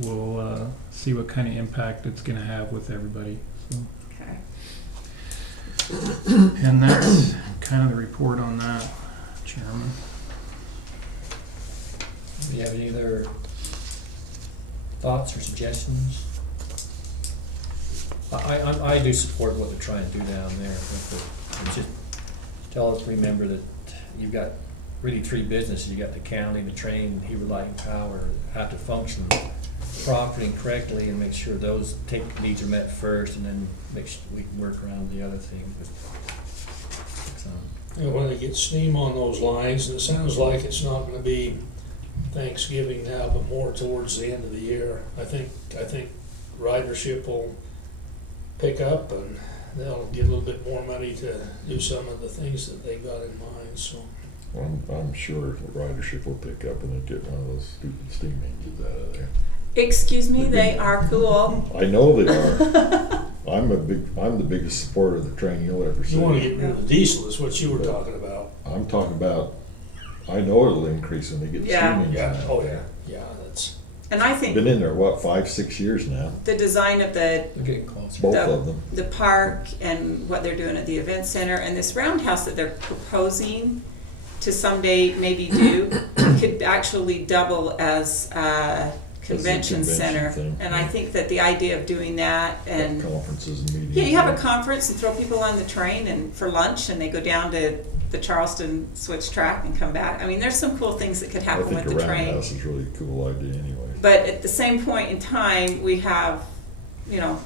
we'll see what kind of impact it's going to have with everybody. So. Okay. And that's kind of the report on that, Chairman. Do you have any other thoughts or suggestions? I do support what they're trying to do down there. It's just tell us, remember that you've got really three businesses. You got the county, the train, Heber Light and Power have to function properly and correctly and make sure those needs are met first, and then make sure we can work around the other thing. But And when they get steam on those lines, and it sounds like it's not gonna be Thanksgiving now, but more towards the end of the year, I think ridership will pick up and they'll get a little bit more money to do some of the things that they got in mind, so. Well, I'm sure the ridership will pick up and they'll get one of those stupid steam engines out of there. Excuse me, they are cool. I know they are. I'm the biggest supporter of the train you'll ever see. You wanna get rid of the diesel is what you were talking about. I'm talking about, I know it'll increase when they get the steam Yeah. engine Yeah, out oh there. yeah, that's, And I think Been in there, what, 5-6 years now, the design of they're getting closer. both of them. the park and what they're doing at the event center and this roundhouse that they're proposing to someday maybe do could actually double as a convention center. thing. And I think that the idea of doing that and Conferences and meetings. yeah, you have a conference and throw people on the train and for lunch and they go down to the Charleston switch track and come back. I mean, there's some cool things that could I happen think with a the train. roundhouse is really a cool idea anyway. But at the same point in time, we have,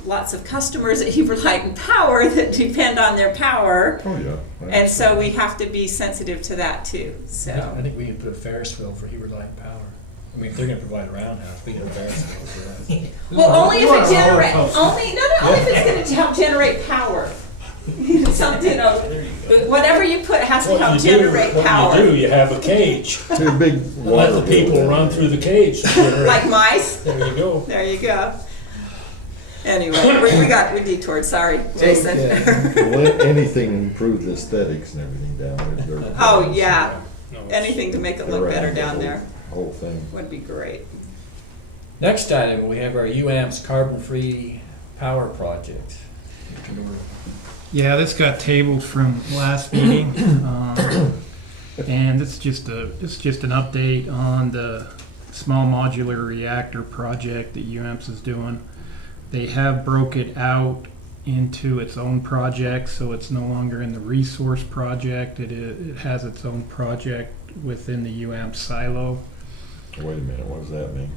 lots of customers at Heber Light and Power that depend on their power. Oh, yeah. And so we have to be sensitive to that too, I so. think we can put a Ferris wheel for Heber Light and Power. I mean, if they're gonna provide a roundhouse, we can have a Ferris wheel for that. Well, only if it generates, only if it's gonna help generate power. Something, whatever you put has to what help you do, generate power. what you do, you have a cage. Two big And water let the people wheels. run through the cage. Like mice, There you go. there you go. Anyway, we detoured, sorry, Jason. Well, anything to improve the aesthetics and everything down there. Oh, yeah, No, it's- anything to make it look better down there Whole thing. would be great. Next item, we have our UAMPS carbon-free power project. Yeah, this got tabled from last meeting, and it's just an update on the small modular reactor project that UAMPS is doing. They have broke it out into its own project, so it's no longer in the resource project. It has its own project within the UAMPS silo. Wait a minute, what does that mean?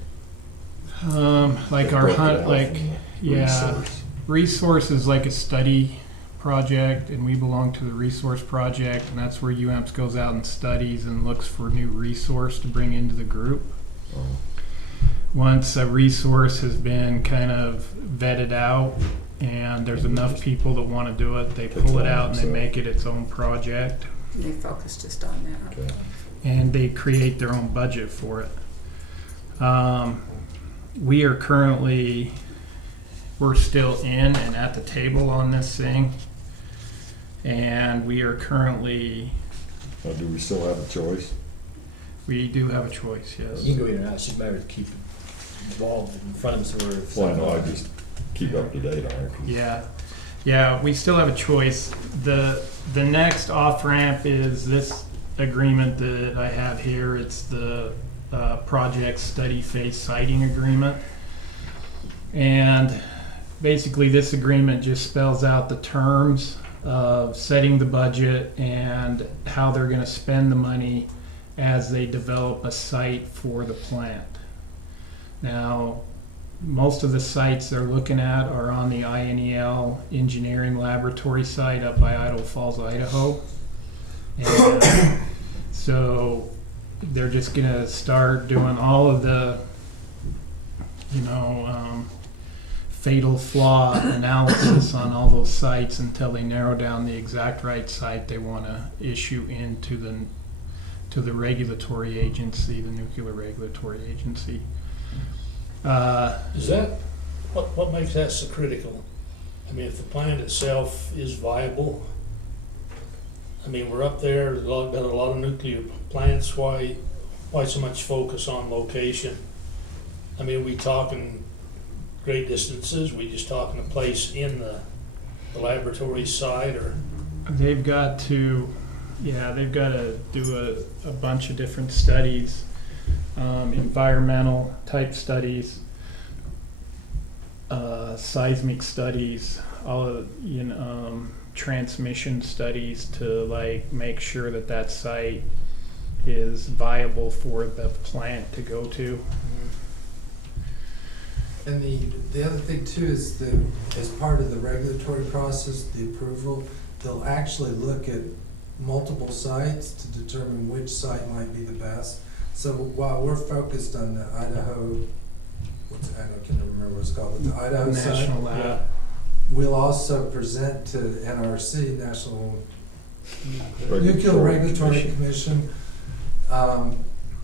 Like They our broke it hunt, out like from the yeah. resource. Resource is like a study project, and we belong to the resource project, and that's where UAMPS goes out and studies and looks for new resource to bring into the group. Oh, Once a resource has been kind of vetted out and there's enough people that want to do it, they pull it out and they make it its own project, They focus just on that. okay. and they create their own budget for it. We are currently, we're still in and at the table on this thing, and we are currently, Now, do we still have a choice? we do have a choice, yes. You can go in and out, it's just better to keep it involved in front of us where it's. Well, I know, I just keep up to date on it. 'Cause Yeah, we still have a choice. The next off-ramp is this agreement that I have here. It's the project study phase siting agreement. And basically this agreement just spells out the terms of setting the budget and how they're gonna spend the money as they develop a site for the plant. Now, most of the sites they're looking at are on the INEL engineering laboratory site up by Idaho Falls, Idaho. And so they're just gonna start doing all of the, fatal flaw analysis on all those sites until they narrow down the exact right site they wanna issue into the regulatory agency, the nuclear regulatory agency. Is that, what makes that so critical? I mean, if the plant itself is viable, I mean, we're up there, got a lot of nuclear plants, why so much focus on location? I mean, we talking great distances, we just talking a place in the laboratory site, or? They've got to do a bunch of different studies, environmental type studies, seismic studies, all of, transmission studies to like make sure that that site is viable for the plant to go to. And the other thing too is as part of the regulatory process, the approval, they'll actually look at multiple sites to determine which site might be the best. So while we're focused on the Idaho, I can't remember what it's called, but the Idaho site, National Lab. we'll also present to NRC, National Nuclear Regulatory Commission,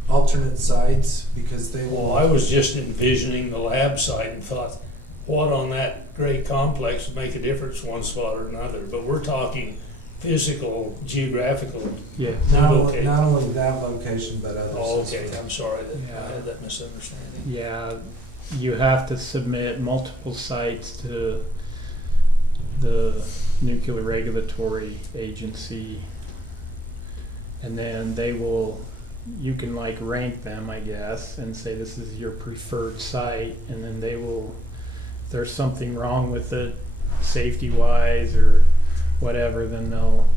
alternate sites, because they will. Well, I was just envisioning the lab site and thought, what on that great complex would make a difference one spot or another? But we're talking physical, geographical. Yeah. Not Okay. only that location, but others. Oh, okay, I'm sorry that Yeah. I had that misunderstanding. Yeah, you have to submit multiple sites to the Nuclear Regulatory Agency, and then you can like rank them, I guess, and say this is your preferred site, and then they will, if there's something wrong with it, safety-wise or whatever, then they'll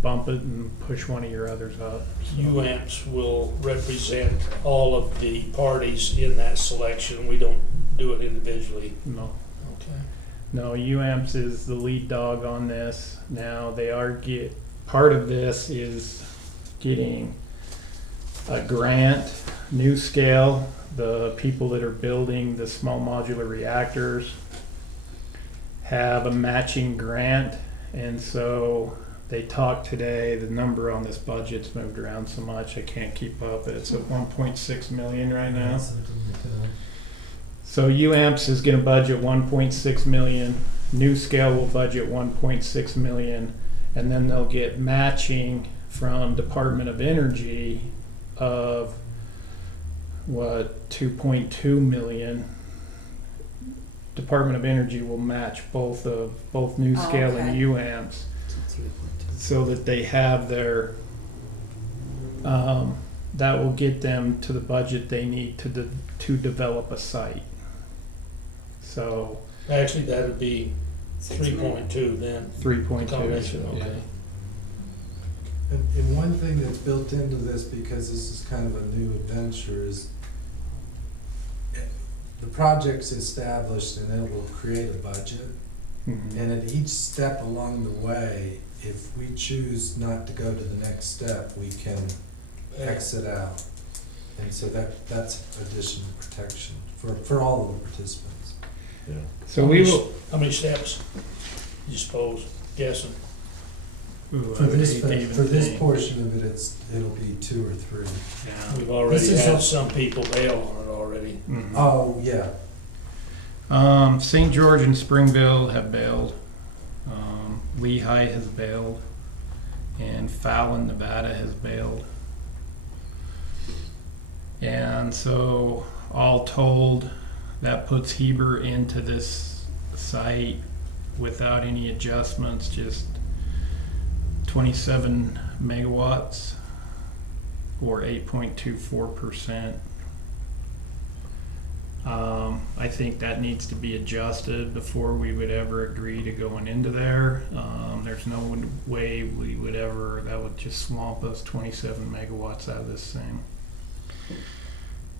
bump it and push one of your others up. So- UAMPS will represent all of the parties in that selection. We don't do it individually. No. Okay. No, UAMPS is the lead dog on this. Now part of this is getting a grant, New Scale, the people that are building the small modular reactors have a matching grant, and so they talked today, the number on this budget's moved around so much I can't keep up. It's at 1.6 million right now. So UAMPS is gonna budget 1.6 million, New Scale will budget 1.6 million, and then they'll get matching from Department of Energy of 2.2 million. Department of Energy will match both New Oh, Scale and okay. UAMPS, so that they have their, that will get them to the budget they need to develop a site. So Actually, that would be 3.2 then. 3.2. Combination, yeah. okay. And one thing that's built into this, because this is kind of a new adventure, is the project's established and it will create a budget. Mhm. And at each step along the way, if we choose not to go to the next step, we can exit out. And so that's additional protection for all of the participants. Yeah. So we will. How many steps, you suppose, guessing? Ooh, For I would this, hate to even for this think. portion of it, it'll be 2 or 3. Yeah. We've already This is had a- some people bail on it already. Mhm. Oh, yeah. St. George and Springville have bailed. Lehigh has bailed, and Fallon, Nevada has bailed. And so, all told, that puts Heber into this site without any adjustments, just 27 megawatts, or 8.24%. I think that needs to be adjusted before we would ever agree to going into there. There's no way we would ever, that would just swamp us 27 megawatts out of this thing.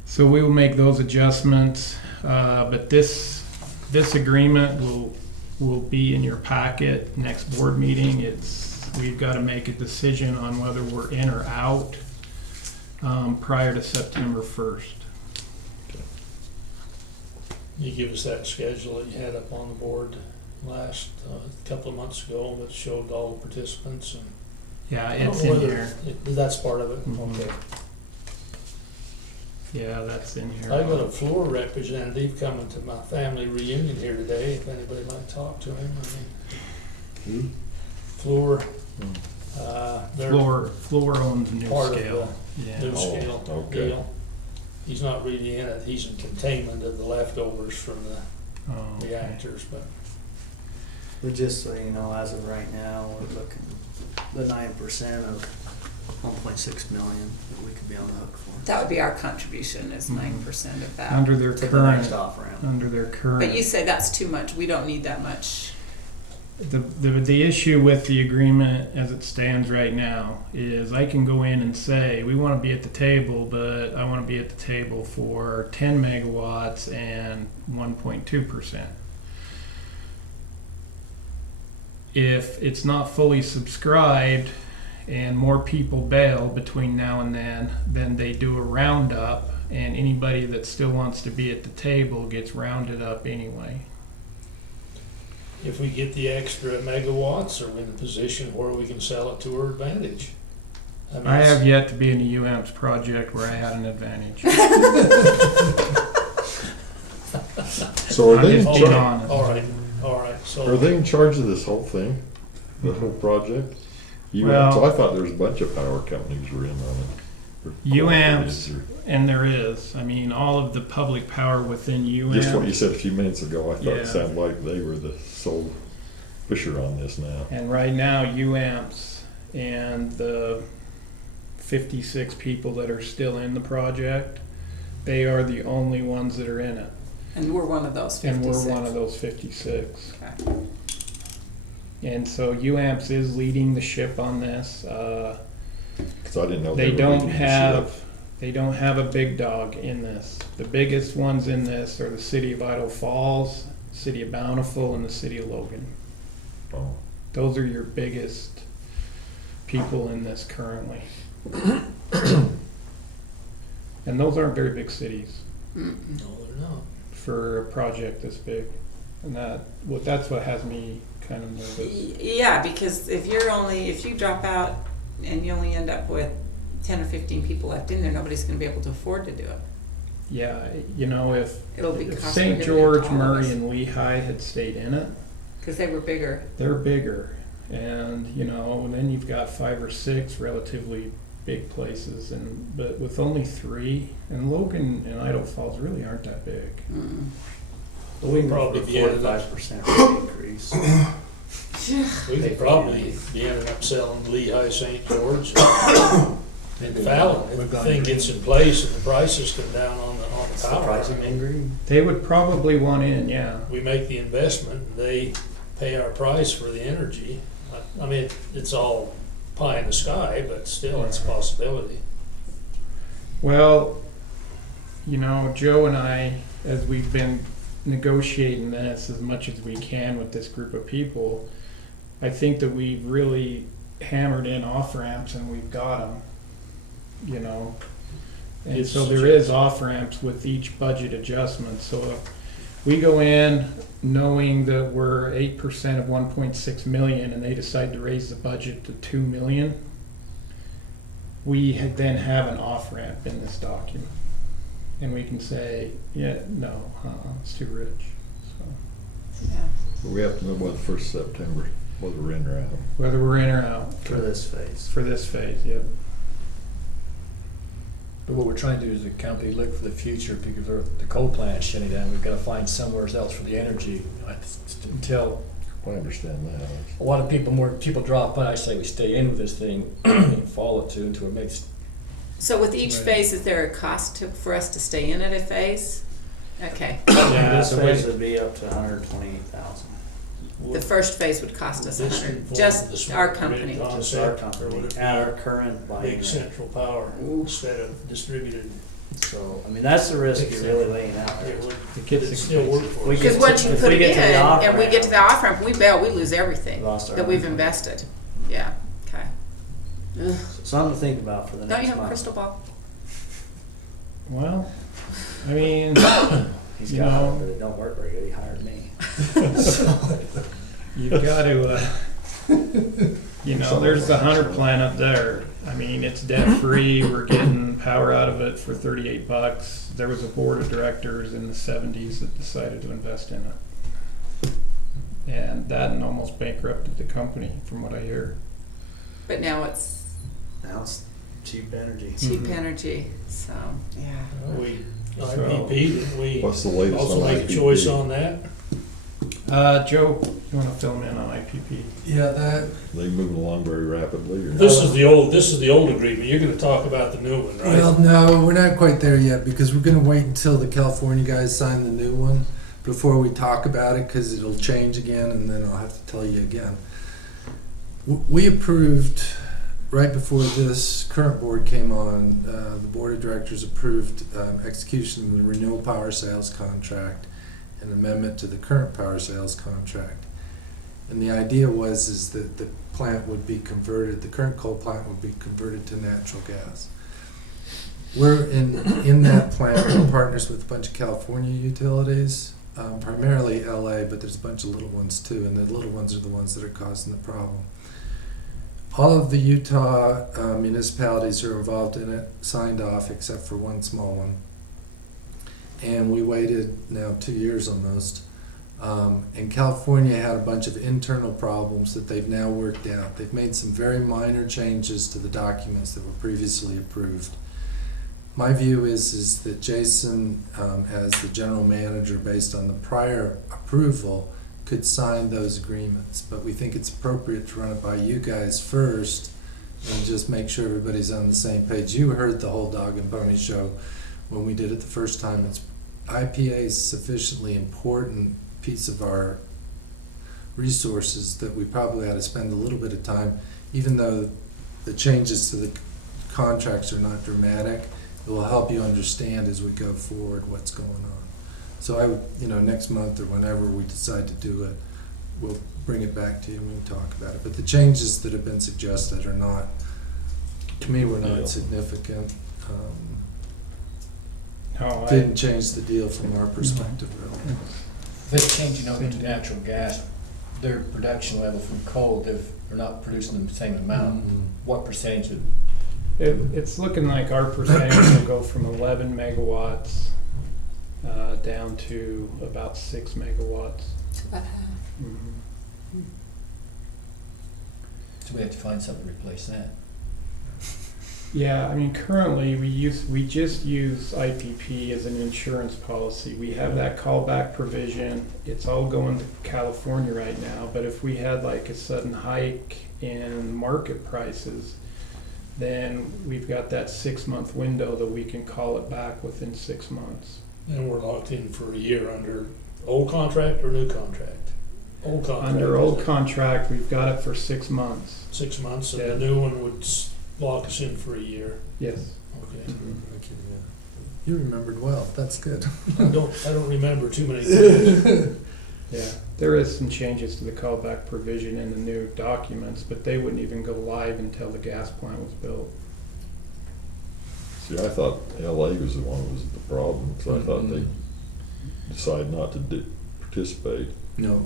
So we will make those adjustments, but this agreement will be in your packet next board meeting. We've got to make a decision on whether we're in or out prior to September 1st. You give us that schedule that you had up on the board last, couple of months ago, that showed all the participants and. Yeah, I don't it's know in whether- here. That's part of it, Mhm. okay. Yeah, that's in here. I got a Fluor representative coming to my family reunion here today, if anybody might talk to him, I mean, Fluor, they're Floor owns New part of Scale. the Yeah. New Oh, Scale okay. deal. He's not really in it, he's in containment of the leftovers from the Oh, okay. reactors, but But just so you know, as of right now, we're looking, the 9% of 1.6 million that we could be on the hook for. That would be our contribution, is Mhm. 9% of that. Under their To the next current, off-ramp. under their current. But you say that's too much, we don't need that much. The issue with the agreement as it stands right now is I can go in and say, we want to be at the table, but I want to be at the table for 10 megawatts and 1.2%. If it's not fully subscribed and more people bail between now and then they do a roundup, and anybody that still wants to be at the table gets rounded up anyway. if we get the extra megawatts, are we in a position where we can sell it to our advantage? mean, I it's- have yet to be in a UAMPS project where I had an advantage. So are I'm they in just being charge, honest. All right, so. are they in charge of this whole thing? The whole project? Well- So I thought there was a bunch of power companies were in on it. or UAMPS, cooperated, and there is, I mean, all of the public power within or- Just what you UAMPS. said a few minutes ago, I thought Yeah. it sounded like they were the sole pusher on this now. And right now, UAMPS and the 56 people that are still in the project, they are the only ones that are in it. And we're one of those And 56. we're one of those 56. Okay. And so UAMPS is leading the ship on this. Cause I didn't know They were don't leading the ship. have a big dog in this. The biggest ones in this are the city of Idaho Falls, city of Bountiful, and the city of Logan. Oh. Those are your biggest people in this currently. And those aren't very big cities Mm-mm. No, they're not. for a project this big. And that's what has me kind of nervous. Yeah, because if you drop out and you only end up with 10 or 15 people left in there, nobody's gonna be able to afford to do it. Yeah, you know, if It'll be if cost St. prohibitive George, to all of Murray, us. and Lehigh had stayed in it, Cause they were bigger. they're bigger. And, you know, and then you've got 5 or 6 relatively big places, but with only 3, and Logan and Idaho Falls really aren't that big. Mm. But we can Probably probably be afford in a it. 5% rate increase. We Pay could for probably the- be ending up selling Lehigh, St. George, and Fallon, if We've the gone thing green. gets in place and the prices come down on the Is the power. pricing in green? They would probably want in, yeah. We make the investment, and they pay our price for the energy. I mean, it's all pie in the sky, but still, it's a possibility. Well, you know, Joe and I, as we've been negotiating this as much as we can with this group of people, I think that we've really hammered in off ramps and we've got them, you know. And so there is off ramps with each budget adjustment. So if we go in knowing that we're 8% of 1.6 million and they decide to raise the budget to 2 million, we then have an off ramp in this document. And we can say, yeah, no, it's too rich. So, Yeah. But we have to know by the 1st of September, whether we're in or out. whether we're in or out For this phase. for this phase, yeah. But what we're trying to do as a company, look for the future, because the coal plant's shutting down, we've gotta find somewhere else for the energy. Until I understand that. a lot of more people drop by, I say we stay in with this thing and follow it until it makes. So with each Right. phase, is there a cost for us to stay in at a phase? Okay. Yeah, This the phase way- would be up to 128,000. The first phase would cost us This 100, inform the just smart our grid company. Just our concept, or company, would it at our be current buying big rate. central power Ooh. instead of distributed? So, I mean, that's the risk Big you're central. really laying out there. It would, It gets it'd still work expensive. for We us. Because get once to- you if put we it get to the in, and we off-ramp- get to the off-ramp, we bail, we lose everything Lost our that we've money. invested. Yeah, okay. Ugh. Something to think about for the Don't next you have a month. crystal ball? Well, I mean, He's you got know- one, but it don't work very good. He hired me. you've got to, you know, there's the Hunter plant up there. I mean, it's debt free. We're getting power out of it for $38. There was a board of directors in the 70s that decided to invest in it. And that almost bankrupted the company, from what I hear. But now it's, Now it's cheap energy. cheap Mhm. energy, so, yeah. We, IPP, didn't we What's the latest also on make a IPP? choice on that? Joe, you wanna fill me in on IPP? Yeah, that, They moving along very rapidly, or? This is the old agreement, you're gonna talk about the new one, right? well, no, we're not quite there yet, because we're gonna wait until the California guys sign the new one before we talk about it, cause it'll change again, and then I'll have to tell you again. We approved, right before this current board came on, the board of directors approved execution of the renewal power sales contract and amendment to the current power sales contract. And the idea is that the plant would be converted, the current coal plant would be converted to natural gas. We're in that plant, we're partners with a bunch of California utilities, primarily LA, but there's a bunch of little ones too, and the little ones are the ones that are causing the problem. All of the Utah municipalities who are involved in it signed off except for one small one. And we waited now 2 years almost. And California had a bunch of internal problems that they've now worked out. They've made some very minor changes to the documents that were previously approved. My view is that Jason, as the general manager based on the prior approval, could sign those agreements, but we think it's appropriate to run it by you guys first and just make sure everybody's on the same page. You heard the whole dog and pony show when we did it the first time. It's IPA is a sufficiently important piece of our resources that we probably ought to spend a little bit of time, even though the changes to the contracts are not dramatic, it will help you understand as we go forward what's going on. So I would, next month or whenever we decide to do it, we'll bring it back to you and we can talk about it. But the changes that have been suggested are not, to me, were not significant. No, Didn't change the deal from our perspective, really. This changing over to natural gas, their production level from coal, they're not producing the same amount. What percentage of? It's looking like our percentage will go from 11 megawatts down to about 6 megawatts. It's about half. Mhm. So we have to find something to replace that. Yeah, I mean, currently we just use IPP as an insurance policy. We have that callback provision. It's all going to California right now, but if we had like a sudden hike in market prices, then we've got that 6-month window that we can call it back within 6 months. And we're locked in for a year under old contract or new contract? Old contract. Under old contract, we've got it for 6 months. 6 months, and Yeah. the new one would lock us in for a year. Yes. Okay. Okay, yeah. You remembered well, that's good. I don't remember too many things. Yeah, there is some changes to the callback provision in the new documents, but they wouldn't even go live until the gas plant was built. See, I thought LA was the one that was the problem, because I thought they decided not to participate. No.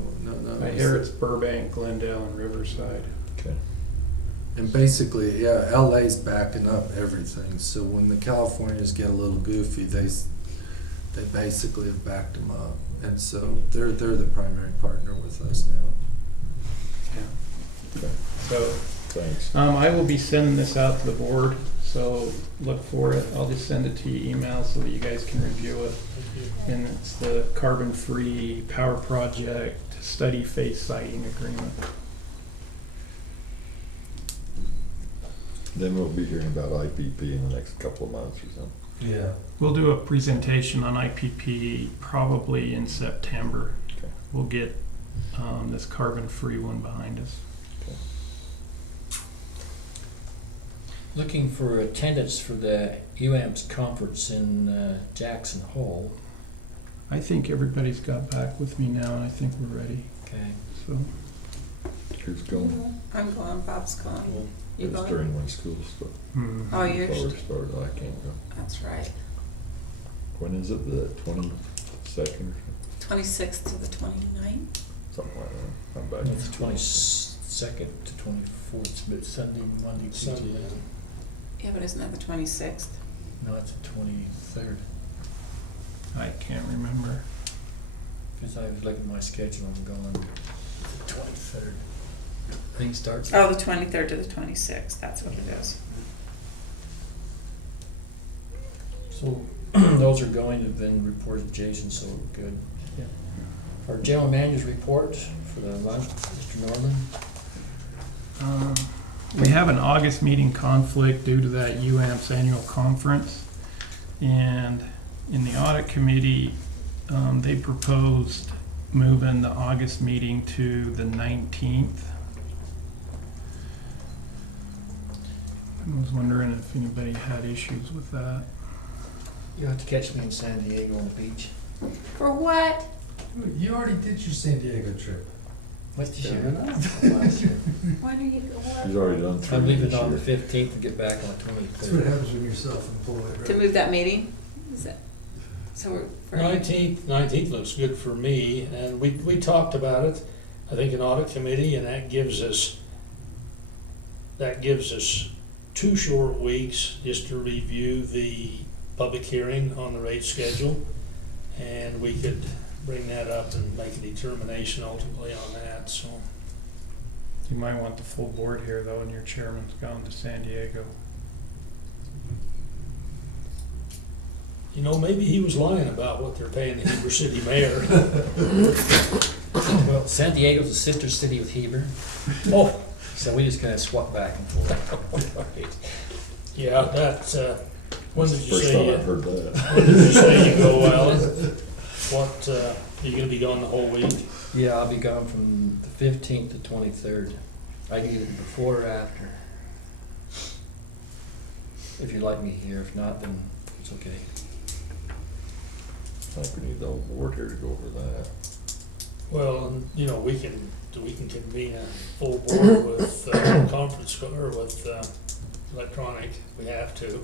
I hear it's Burbank, Glendale, and Riverside. Okay. And basically, yeah, LA's backing up everything, so when the Californians get a little goofy, they basically have backed them up. And so they're the primary partner with us now. Yeah. Okay. So, Thanks. I will be sending this out to the board, so look for it. I'll just send it to you email so that you guys can review it. And it's the carbon-free power project study phase siting agreement. Then we'll be hearing about IPP in the next couple of months or something. Yeah. We'll do a presentation on IPP probably in September. Okay. We'll get this carbon-free one behind us. Looking for attendance for the UAMPS conference in Jackson Hole. I think everybody's got back with me now, and I think we're ready. Okay. So Who's going? I'm going, Bob's going. You It's going? during when school stuff. Oh, you're, Started, I can't go. that's right. When is it, the 22nd or 26th to the 29th? something like that? I'm back. It's 22nd to 24th, but Sunday, Monday, Sunday, Tuesday. Yeah, but isn't that the 26th? No, it's the 23rd. I can't remember. Because I was looking at my schedule, I'm going the 23rd. I think it starts. Oh, the 23rd to the 26th, that's what it is. So those are going to then reported to Jason, so good. Yeah. Our general manager's report for the month, Mr. Norman. We have an August meeting conflict due to that UAMPS annual conference. And in the audit committee, they proposed moving the August meeting to the 19th. I was wondering if anybody had issues with that. You'll have to catch me in San Diego on the beach. For what? You already did your San Diego trip. What's the Fair year? enough. When are you, what? He's already done 3 I'm leaving this on the year. 15th and get back on the That's what 23rd. happens when you're self-employed, right? To move that meeting? Is that, so we're. for- 19th looks good for me, and we talked about it, I think, in audit committee, and that gives us 2 short weeks just to review the public hearing on the rate schedule, and we could bring that up and make a determination ultimately on that, so. You might want the full board here though, and your chairman's gone to San Diego. You know, maybe he was lying about what they're paying the Heber City mayor. Well, San Diego's a sister city with Heber, Oh, so we just kind of swap back and forth. yeah, that, when did you First say, time you- I've heard that. when did you say you go, Alan? What, you gonna be gone the whole week? Yeah, I'll be gone from the 15th to 23rd. I can either before or after. If you'd like me here, if not, then it's okay. I think we need the whole board here to go over that. Well, and, you know, we can convene a full board with, conference, or with, electronic, we have to.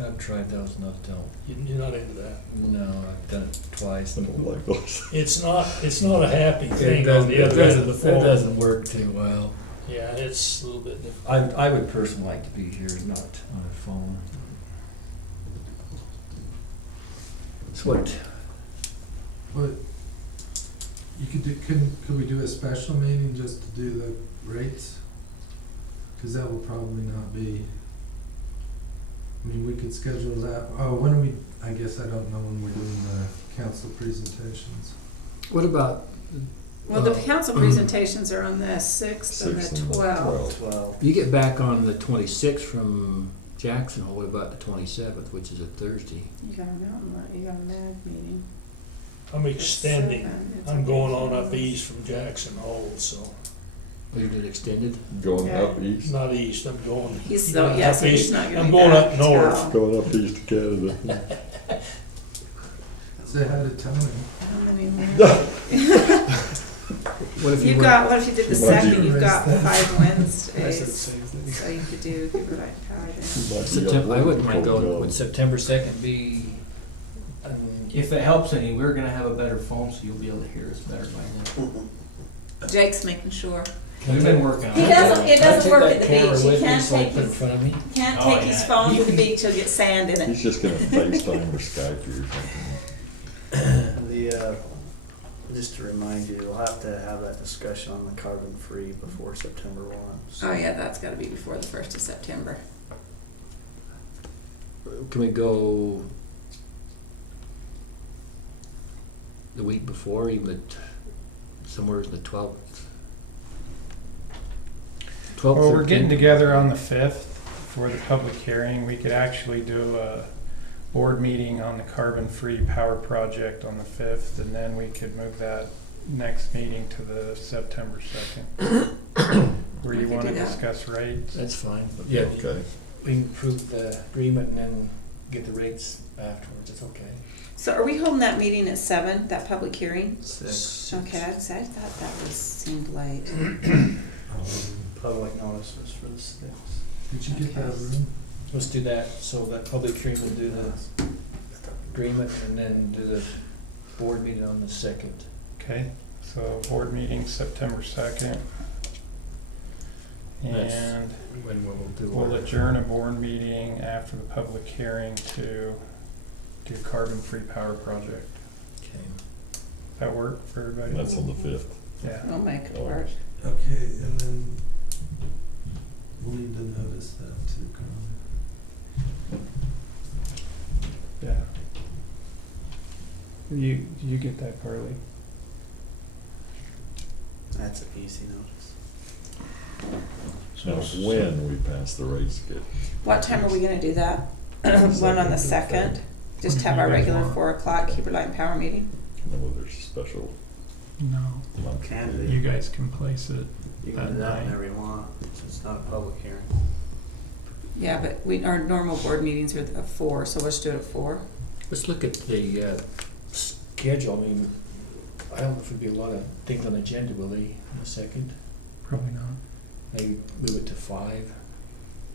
I've tried those, not don't. You're not into that. No, I've done it twice. I don't like those. It's not a happy thing on the other end of the phone. It doesn't work too well. Yeah, it's a little bit different. I would personally like to be here, not on a phone. So what, But you could do, could we do a special meeting just to do the rates? Cause that will probably not be, I mean, we could schedule that, when are we, I guess I don't know when we're doing the council presentations. what about, Well, the council presentations are on the 6th and 6th the and the 12th. 12. you get back on the 26th from Jackson, what about the 27th, which is a Thursday? You got a mountain, you got a MAG meeting. I'm extending. It's I'm okay. going on up east from Jackson Hole, so, We did extended? Going Yeah. up east, not east, I'm going. He's still, yeah, so up he's east. not gonna I'm be going back up north. till- going up east to Canada. Say hi to Tony. How many more? What if You've went- got, what if you did the You might 2nd, you've got erase that. 5 I said the Wednesdays, same thing. so you could do Heber Light Power then. Might be up September, I there wouldn't mind before we going, go. would September 2nd be, If it helps any, we're gonna have a better phone, so you'll be able to hear us better by then. Jake's making sure. We've been working on He it. doesn't, it Can I doesn't take work that at the camera beach, he with me can't so I take put it in his, front of me? can't Oh, take his yeah. phone You to the can- beach, he'll get sand in He's it. just gonna FaceTime or Skype you or something. Just to remind you, we'll have to have that discussion on the carbon free before September 1. so- Oh yeah, that's gotta be before the 1st of September. Can we go the week before, even at somewhere in the 12th? 12th, Well, we're getting 13th? together on the 5th for the public hearing. We could actually do a board meeting on the carbon-free power project on the 5th, and then we could move that next meeting to the September 2nd. Where We you could want to do that. discuss rates. That's fine. Yeah, okay. We can approve the agreement and then get the rates afterwards, it's okay. So are we holding that meeting at 7, that public hearing? 6. Okay, I thought that was, seemed late. Public notices for the 6th. Did you get that Okay. room? Let's do that, so that public hearing will do the agreement and then do the board meeting on the 2nd. Okay, so board meeting September 2nd. That's And when we'll do we'll our- adjourn a board meeting after the public hearing to do carbon-free power project. Okay. That work for everybody? That's on the 5th. Yeah. I'll make it Oh. work. Okay, and then we'll need to notice that too, Carmen. You get that, Carly? That's an easy notice. Now, when we pass the rate scale, What time are we gonna do that? One on the second, just have our regular 4 o'clock Heber Light and Power meeting. and then there's a special No. month. Can be. You guys can place it. You can do That that night. whenever you want, so it's not a public hearing. Yeah, but our normal board meetings are at 4, so let's do it at 4. Let's look at the schedule. I mean, I don't know if there'll be a lot of things on the agenda, will they, in a second? Probably not. Maybe move it to 5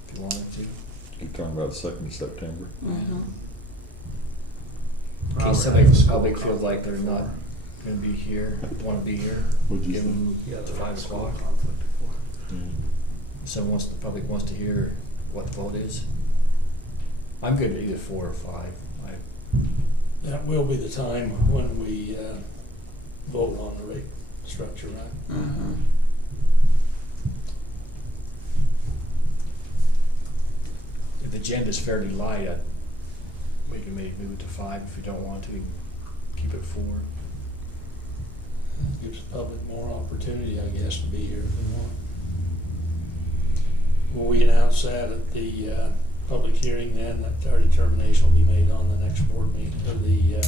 if you wanted to. You're talking about 2nd of September? Mm-hmm. In Robert case somebody has from a the public school feels like they're conflict not gonna be here, wanna be here, What'd you give think? them Yeah, to the 5 school o'clock. conflict before. The public wants to hear what the vote is. I'm good at either 4 or 5. That will be the time when we vote on the rate structure, right? Mm-hmm. If the agenda's fairly light, we can maybe move it to 5 if you don't want to, we can keep it 4. Gives the public more opportunity, I guess, to be here if they want. Will we announce that at the public hearing then, that our determination will be made on the next board meeting, or the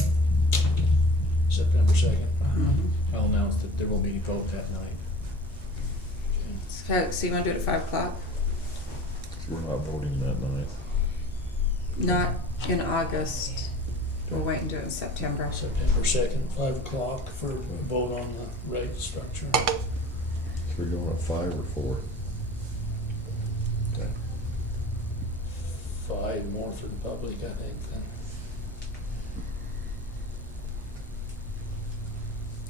September 2nd? Mm-hmm. I'll announce that there won't be any vote that night. So you wanna do it at 5 o'clock? So we're not voting that night. Not in August. We'll wait and do it in September. September 2nd, 5 o'clock for a vote on the rate structure. So we're going at 5 or 4? Okay. 5 more for the public, I think, then.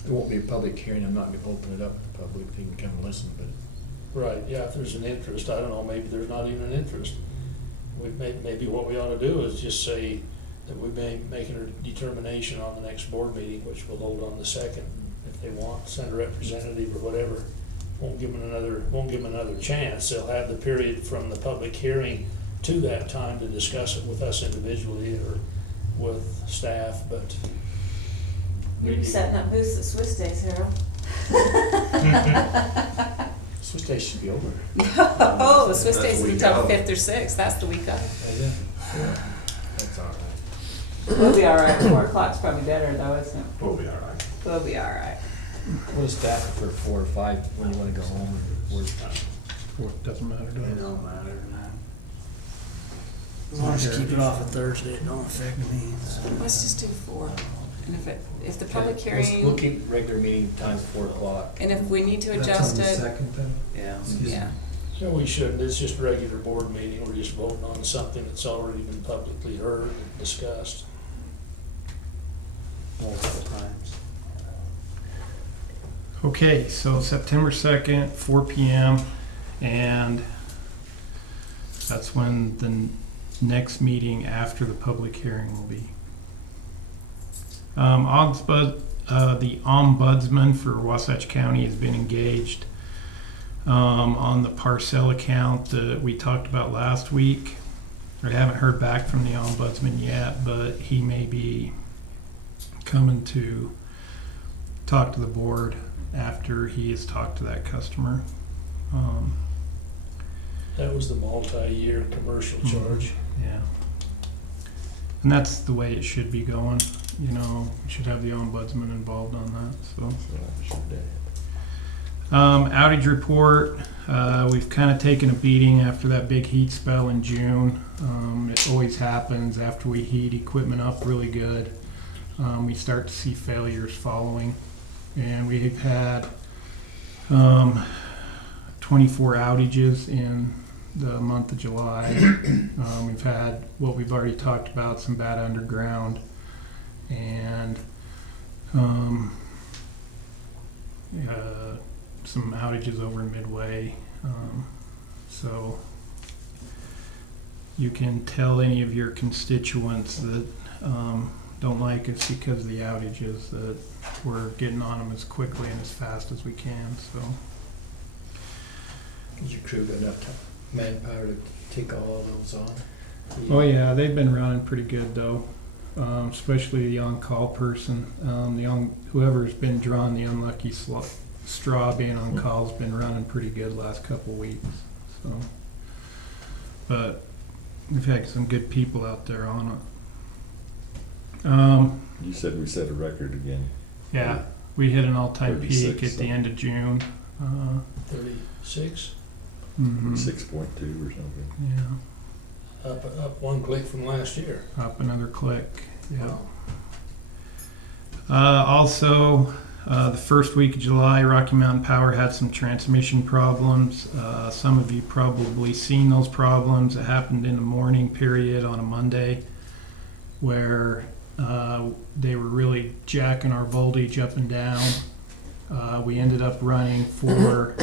It won't be a public hearing, I'm not gonna open it up to the public, they can come and listen, but Right, yeah, if there's an interest, I don't know, maybe there's not even an interest. Maybe what we ought to do is just say that we may make a determination on the next board meeting, which we'll hold on the 2nd. If they want, send a representative or whatever, won't give them another chance. They'll have the period from the public hearing to that time to discuss it with us individually or with staff, but. You're setting up booths at Swiss Days, Harold. Swiss Day should be over. Oh, the Swiss That's Days the is week until of. 5th or 6th, that's the week of. Yeah. That's all right. We'll be all right, 4 o'clock's probably better though, isn't it? We'll be all right. We'll be all right. What does staff for 4 or 5 when you wanna go home or work? What doesn't matter to It us. don't matter. As long as you keep it off of Thursday, it don't affect me. so. Let's just do 4. And if the public Okay, We'll hearing, keep regular meeting time 4 o'clock. and if we need to That's adjust on the it, second then? Yeah. Excuse yeah. me. No, we shouldn't, it's just a regular board meeting, we're just voting on something that's already been publicly heard and discussed. Multiple times. Okay, so September 2nd, 4 p.m., and that's when the next meeting after the public hearing will be. The ombudsman for Wasatch County has been engaged on the parcel account that we talked about last week. I haven't heard back from the ombudsman yet, but he may be coming to talk to the board after he has talked to that customer. That was the multi-year commercial charge. Yeah. And that's the way it should be going, you know, we should have the ombudsman involved on that, so. So that should be. Outage report, we've kind of taken a beating after that big heat spell in June. It always happens after we heat equipment up really good. We start to see failures following. And we've had 24 outages in the month of July. We've had what we've already talked about, some bad underground, and some outages over in Midway. So you can tell any of your constituents that don't like us because of the outages that we're getting on them as quickly and as fast as we can. So Is your crew got enough manpower to take all of those on? oh yeah, they've been running pretty good though. especially the on-call person. Whoever's been drawn the unlucky straw being on call's been running pretty good last couple weeks. So, but we've had some good people out there on it. You said we set a record again. Yeah, we hit an all-time peak 36, at the end of June. 36, Mhm. 6.2 or something. Yeah, up one click from last year. up another click. Yeah. Wow. Also, the first week of July, Rocky Mountain Power had some transmission problems. Some of you probably seen those problems. It happened in the morning period on a Monday where they were really jacking our voltage up and down. We ended up running for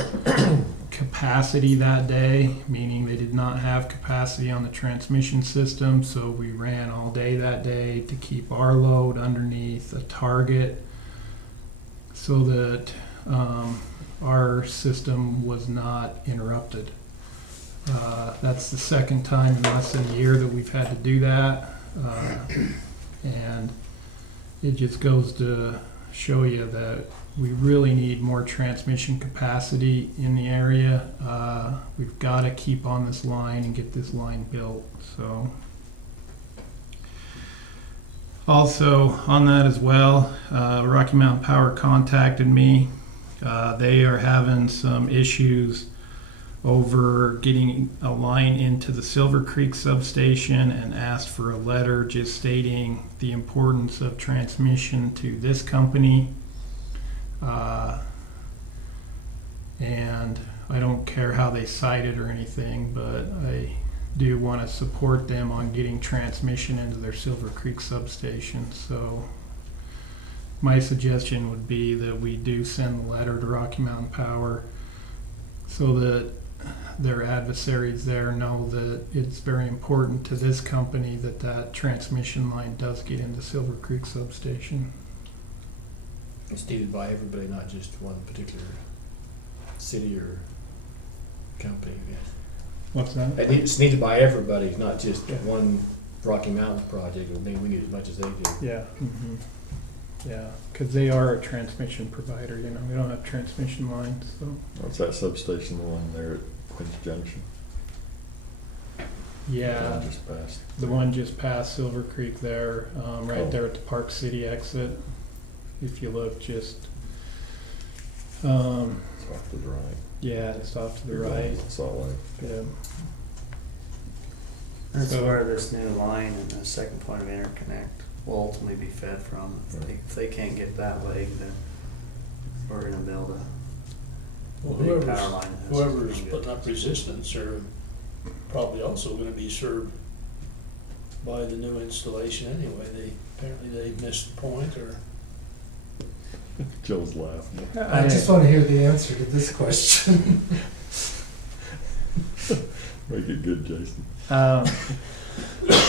capacity that day, meaning they did not have capacity on the transmission system, so we ran all day that day to keep our load underneath a target so that our system was not interrupted. That's the second time in less than a year that we've had to do that, and it just goes to show you that we really need more transmission capacity in the area. We've got to keep on this line and get this line built. So, also on that as well, Rocky Mountain Power contacted me. They are having some issues over getting a line into the Silver Creek substation and asked for a letter just stating the importance of transmission to this company. And I don't care how they cite it or anything, but I do want to support them on getting transmission into their Silver Creek substation. So my suggestion would be that we do send a letter to Rocky Mountain Power so that their adversaries there know that it's very important to this company that that transmission line does get into Silver Creek substation. It's needed by everybody, not just one particular city or company, I guess. What's that? It's needed by everybody, not just Yeah. one Rocky Mountains project. I mean, we need as much as they do. Yeah. Mm-hmm. Yeah, because they are a transmission provider. You know, we don't have transmission lines, so What's that substation, the one there at Quincy Junction? yeah. One just passed. The one just past Silver Creek there, right Oh. there at the Park City exit. If you look just, It's off to the right. yeah, it's off to the right. Salt Lake. Yeah. That's So- where this new line and the second point of interconnect will ultimately be fed from. If they can't get that leg, then we're gonna build Well, a big power line. that's whoever's gonna be putting up resistance are probably also gonna be served by the new installation anyway. Apparently they missed the point, or Joe's laughing. I just want to hear the answer to this question. Make it good, Jason. Um,